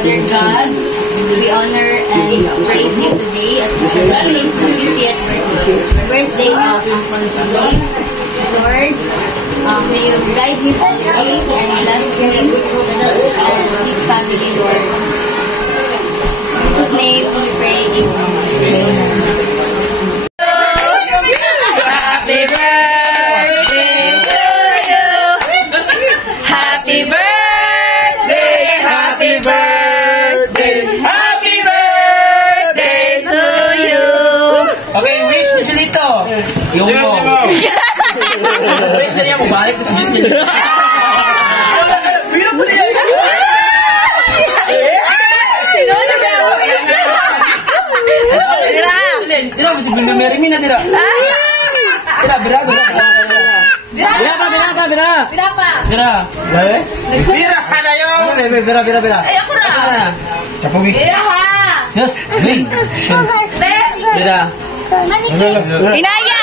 Father God, we honor and praise you today as we celebrate the 50th birthday of Uncle Julie. Lord, may you guide him always and bless him and his family, Lord. In Jesus' name we pray, amen. Happy birthday to you. Happy birthday, happy birthday, happy birthday to you. Okay, wish ni Julito. Yung mo. Wish na niya mo, balik na si Julito. Bilo po niya. Dira, masih belum merimi na dira. Dira, bira. Na yun. Bira. Ay, ako na. Kapugit. Bira ha. Yes, wait. Bira. Inaya!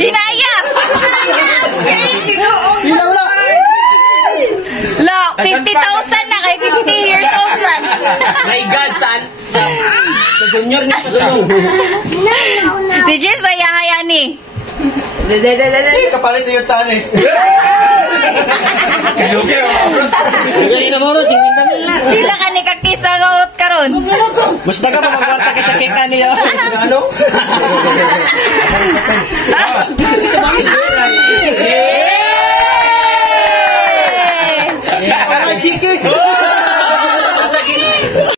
Inaya! Look, 50,000 na kay 50 years old lang. My God, sa junior niya. Si James ay hayani. Kapalit yung tani. Kalugi. Sila ka ni kakisa ngawot karon. Basta ka magwarta ka sa kika niya. Ano?